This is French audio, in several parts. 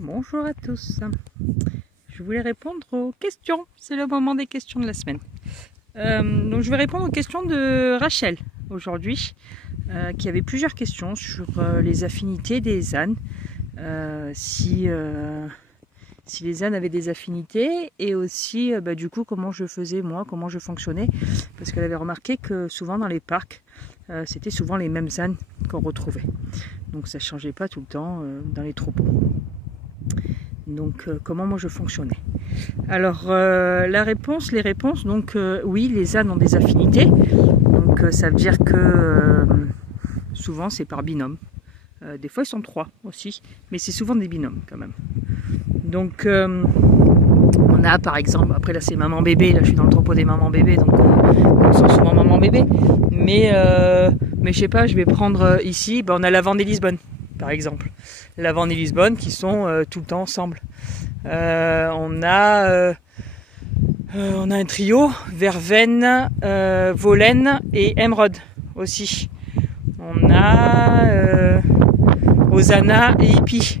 Bonjour à tous. Je voulais répondre aux questions. C'est le moment des questions de la semaine. Donc je vais répondre aux questions de Rachel aujourd'hui, qui avait plusieurs questions sur les affinités des ânes. Si les ânes avaient des affinités et aussi du coup comment je faisais moi, comment je fonctionnais, parce qu'elle avait remarqué que souvent dans les parcs, c'était souvent les mêmes ânes qu'on retrouvait. Donc ça ne changeait pas tout le temps dans les troupeaux. Donc comment moi je fonctionnais. Alors les réponses, donc oui, les ânes ont des affinités. Donc ça veut dire que souvent c'est par binôme. Des fois ils sont 3 aussi, mais c'est souvent des binômes quand même. Donc on a par exemple, après là c'est maman bébé, là je suis dans le troupeau des mamans bébés, donc on sent souvent maman bébé. Mais je sais pas, je vais prendre ici, on a Lavande et Lisbonne par exemple. Lavande et Lisbonne qui sont tout le temps ensemble. On a un trio, Verveine, Volène et Émeraude aussi. On a Hosanna et Hippie.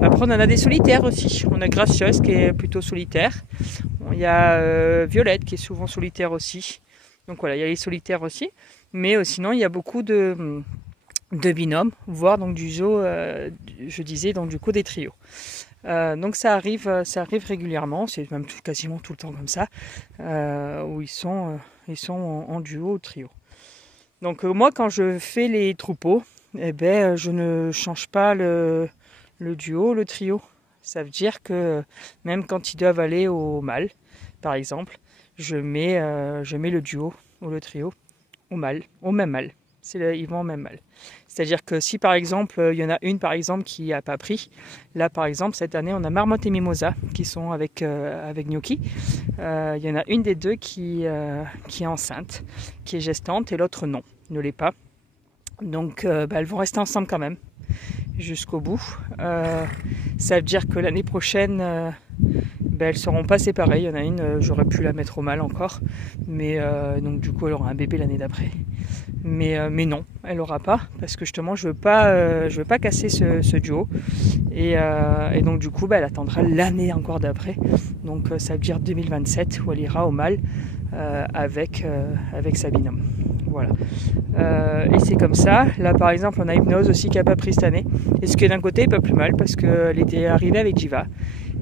Après on en a des solitaires aussi. On a Gracieuse qui est plutôt solitaire. Il y a Violette qui est souvent solitaire aussi. Donc voilà, il y a les solitaires aussi. Mais sinon il y a beaucoup de binômes, voire donc du zoo, je disais donc du coup des trios. Donc ça arrive régulièrement, c'est même quasiment tout le temps comme ça, où ils sont en duo ou trio. Donc moi quand je fais les troupeaux, je ne change pas le duo, le trio. Ça veut dire que même quand ils doivent aller au mâle, par exemple, je mets le duo ou le trio au même mâle. Ils vont au même mâle. C'est-à-dire que si par exemple, il y en a une par exemple qui n'a pas pris, là par exemple cette année on a Marmotte et Mimosa qui sont avec Gnocchi. Il y en a une des deux qui est enceinte, qui est gestante et l'autre non, ne l'est pas. Donc elles vont rester ensemble quand même jusqu'au bout. Ça veut dire que l'année prochaine elles ne seront pas séparées. Il y en a une, j'aurais pu la mettre au mâle encore, mais donc du coup elle aura un bébé l'année d'après. Mais non, elle n'aura pas, parce que justement je veux pas casser ce duo. Et donc du coup elle attendra l'année encore d'après. Donc ça veut dire 2027 où elle ira au mâle avec sa binôme. Voilà. Et c'est comme ça. Là par exemple on a Hypnose aussi qui n'a pas pris cette année. Et ce qui est d'un côté pas plus mal parce qu'elle était arrivée avec Diva.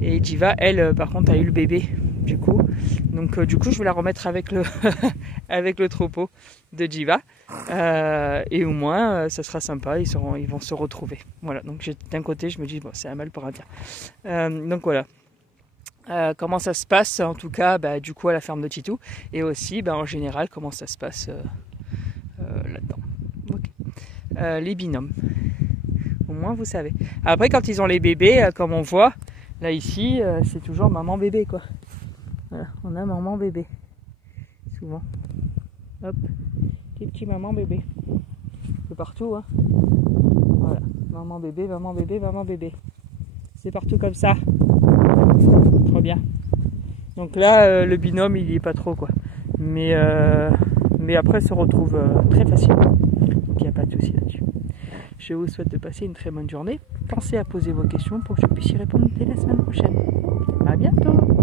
Et Diva elle par contre a eu le bébé du coup. Donc du coup je vais la remettre avec le avec le troupeau de Diva. Et au moins ça sera sympa, ils vont se retrouver. Voilà, donc d'un côté je me dis bon c'est un mâle pour un bien. Donc voilà. Comment ça se passe en tout cas du coup à la ferme de Titou et aussi en général comment ça se passe là-dedans. Okay. Les binômes, au moins vous savez. Après quand ils ont les bébés, comme on voit là ici, c'est toujours maman bébé quoi. Voilà, on a maman bébé souvent. Hop, petit maman bébé. C'est partout hein. Voilà, maman bébé, maman bébé, maman bébé. C'est partout comme ça. Trop bien. Donc là, le binôme, il y est pas trop quoi. Mais après, se retrouve très facilement. Donc il n'y a pas de souci là-dessus. Je vous souhaite de passer une très bonne journée. Pensez à poser vos questions pour que je puisse y répondre dès la semaine prochaine. À bientôt.